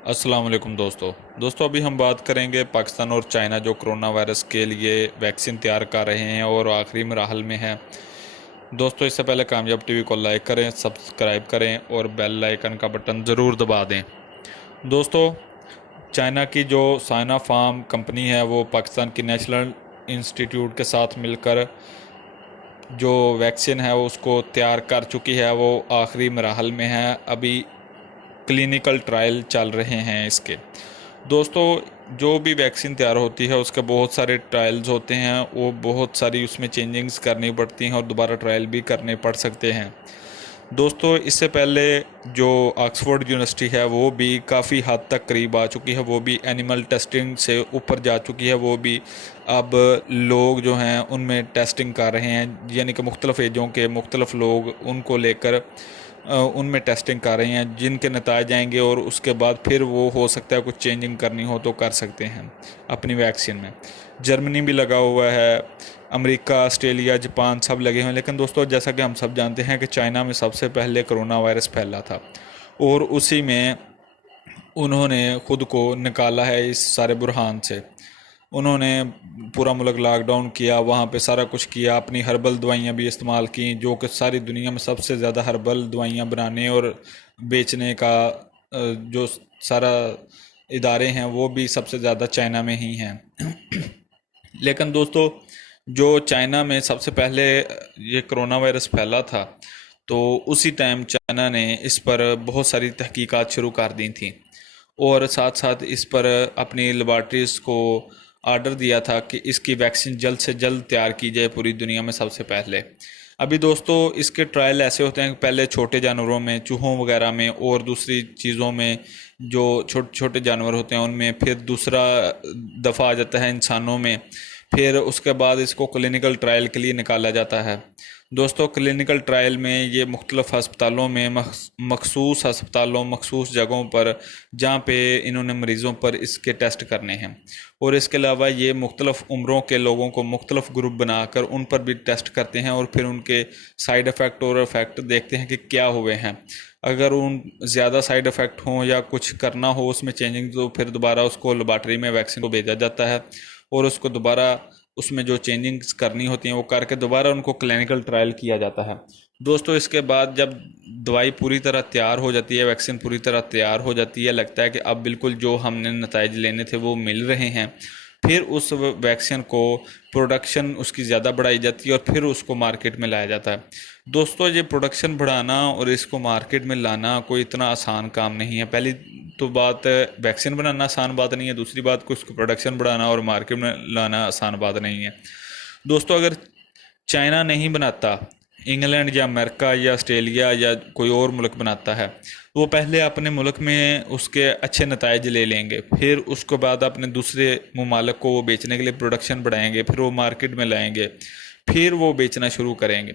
अस्सलाम वालेकुम दोस्तों अभी हम बात करेंगे पाकिस्तान और चाइना जो कोरोना वायरस के लिए वैक्सीन तैयार कर रहे हैं और आखिरी मराहल में है। दोस्तों इससे पहले कामयाब टीवी को लाइक करें, सब्सक्राइब करें और बेल आइकन का बटन ज़रूर दबा दें। दोस्तों, चाइना की जो साइना फार्म कंपनी है वो पाकिस्तान की नेशनल इंस्टीट्यूट के साथ मिलकर जो वैक्सीन है उसको तैयार कर चुकी है। वो आखिरी मराहल में है, अभी क्लिनिकल ट्रायल चल रहे हैं इसके। दोस्तों, जो भी वैक्सीन तैयार होती है उसके बहुत सारे ट्रायल्स होते हैं, वो बहुत सारी उसमें चेंजिंग्स करनी पड़ती हैं और दोबारा ट्रायल भी करने पड़ सकते हैं। दोस्तों, इससे पहले जो ऑक्सफोर्ड यूनिवर्सिटी है वो भी काफ़ी हद तक करीब आ चुकी है, वो भी एनिमल टेस्टिंग से ऊपर जा चुकी है। वो भी अब लोग जो हैं उनमें टेस्टिंग कर रहे हैं, यानी कि मुख्तलिफ़ एजों के मुख्तलिफ़ लोग उनको लेकर उनमें टेस्टिंग कर रहे हैं, जिनके नतीजे आएंगे और उसके बाद फिर वो हो सकता है कुछ चेंजिंग करनी हो तो कर सकते हैं अपनी वैक्सीन में। जर्मनी भी लगा हुआ है, अमेरिका, ऑस्ट्रेलिया, जापान सब लगे हुए हैं। लेकिन दोस्तों, जैसा कि हम सब जानते हैं कि चाइना में सबसे पहले कोरोना वायरस फैला था और उसी में उन्होंने ख़ुद को निकाला है इस सारे बुरहान से। उन्होंने पूरा मुल्क लॉकडाउन किया, वहाँ पे सारा कुछ किया, अपनी हर्बल दवाइयाँ भी इस्तेमाल की, जो कि सारी दुनिया में सबसे ज़्यादा हर्बल दवाइयाँ बनाने और बेचने का जो सारा इदारे हैं वो भी सबसे ज़्यादा चाइना में ही हैं। लेकिन दोस्तों, जो चाइना में सबसे पहले ये कोरोना वायरस फैला था तो उसी टाइम चाइना ने इस पर बहुत सारी तहकीकात शुरू कर दी थी और साथ साथ इस पर अपनी लेबॉर्ट्रीज़ को ऑर्डर दिया था कि इसकी वैक्सीन जल्द से जल्द तैयार की जाए पूरी दुनिया में सबसे पहले। अभी दोस्तों, इसके ट्रायल ऐसे होते हैं कि पहले छोटे जानवरों में, चूहों वगैरह में और दूसरी चीज़ों में, जो छोटे छोटे जानवर होते हैं उनमें, फिर दूसरा दफ़ा आ जाता है इंसानों में, फिर उसके बाद इसको क्लिनिकल ट्रायल के लिए निकाला जाता है। दोस्तों, क्लिनिकल ट्रायल में ये मुख्तलिफ़ हस्पतालों में, मखसूस हस्पतालों, मखसूस जगहों पर, जहाँ पे इन्होंने मरीज़ों पर इसके टेस्ट करने हैं। और इसके अलावा ये मुख्तलिफ़ उम्रों के लोगों को मुख्तलिफ़ ग्रुप बनाकर उन पर भी टेस्ट करते हैं और फिर उनके साइड इफ़ेक्ट और इफ़ेक्ट देखते हैं कि क्या हुए हैं। अगर उन ज़्यादा साइड इफ़ेक्ट हों या कुछ करना हो उसमें चेंजिंग, तो फिर दोबारा उसको लेबॉर्ट्री में वैक्सीन को भेजा जाता है और उसको दोबारा उसमें जो चेंजिंग्स करनी होती हैं वो करके दोबारा उनको क्लिनिकल ट्रायल किया जाता है। दोस्तों, इसके बाद जब दवाई पूरी तरह तैयार हो जाती है, वैक्सीन पूरी तरह तैयार हो जाती है, लगता है कि अब बिल्कुल जो हमने नतीजे लेने थे वो मिल रहे हैं, फिर उस वैक्सीन को प्रोडक्शन उसकी ज़्यादा बढ़ाई जाती है और फिर उसको मार्केट में लाया जाता है। दोस्तों, ये प्रोडक्शन बढ़ाना और इसको मार्केट में लाना कोई इतना आसान काम नहीं है। पहली तो बात, वैक्सीन बनाना आसान बात नहीं है, दूसरी बात को उसको प्रोडक्शन बढ़ाना और मार्केट में लाना आसान बात नहीं है। दोस्तों, अगर चाइना नहीं बनाता, इंग्लैंड या अमेरिका या ऑस्ट्रेलिया या कोई और मुल्क बनाता है, वो पहले अपने मुल्क में उसके अच्छे नताइज ले लेंगे, फिर उसके बाद अपने दूसरे ममालिक को वो बेचने के लिए प्रोडक्शन बढ़ाएंगे, फिर वो मार्केट में लाएंगे, फिर वो बेचना शुरू करेंगे।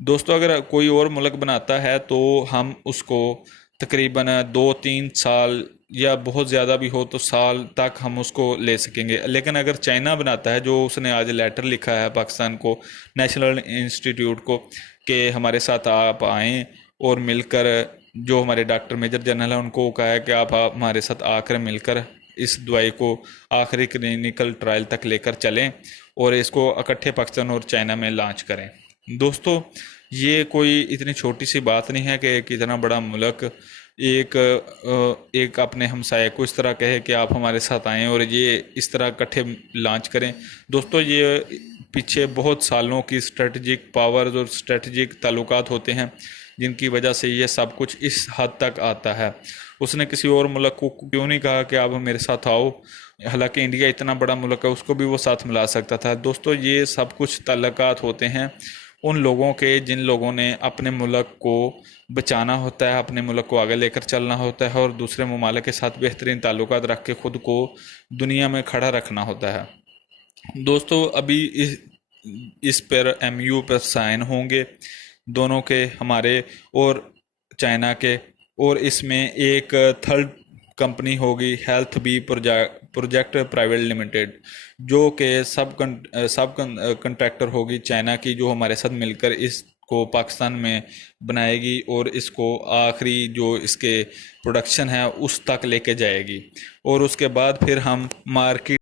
दोस्तों, अगर कोई और मुल्क बनाता है तो हम उसको तकरीबन 2-3 साल या बहुत ज़्यादा भी हो तो साल तक हम उसको ले सकेंगे। लेकिन अगर चाइना बनाता है, जो उसने आज लेटर लिखा है पाकिस्तान को, नेशनल इंस्टीट्यूट को, कि हमारे साथ आप आएँ और मिलकर, जो हमारे डॉक्टर मेजर जनरल हैं उनको कहा है कि आप हमारे साथ आकर मिलकर इस दवाई को आखिरी क्लिनिकल ट्रायल तक लेकर चलें और इसको इकट्ठे पाकिस्तान और चाइना में लॉन्च करें। दोस्तों, ये कोई इतनी छोटी सी बात नहीं है कि एक इतना बड़ा मुल्क एक अपने हमसाये को इस तरह कहे कि आप हमारे साथ आएँ और ये इस तरह इकट्ठे लॉन्च करें। दोस्तों, ये पीछे बहुत सालों की स्ट्रेटजिक पावर्स और स्ट्रेटजिक ताल्लुकात होते हैं जिनकी वजह से ये सब कुछ इस हद तक आता है। उसने किसी और मुल्क को क्यों नहीं कहा कि आप मेरे साथ आओ, हालांकि इंडिया इतना बड़ा मुल्क है, उसको भी वो साथ मिला सकता था। दोस्तों, ये सब कुछ ताल्लुकात होते हैं उन लोगों के जिन लोगों ने अपने मुल्क को बचाना होता है, अपने मुल्क को आगे लेकर चलना होता है और दूसरे ममालिक के साथ बेहतरीन ताल्लुकात रख के ख़ुद को दुनिया में खड़ा रखना होता है। दोस्तों, अभी इस पर एमयू पर साइन होंगे दोनों के, हमारे और चाइना के, और इसमें एक थर्ड कंपनी होगी, health be project private limited, जो कि सब कंट्रैक्टर होगी चाइना की, जो हमारे साथ मिलकर इस को पाकिस्तान में बनाएगी और इसको आखिरी जो इसके प्रोडक्शन है उस तक लेके जाएगी, और उसके बाद फिर हम मार्केट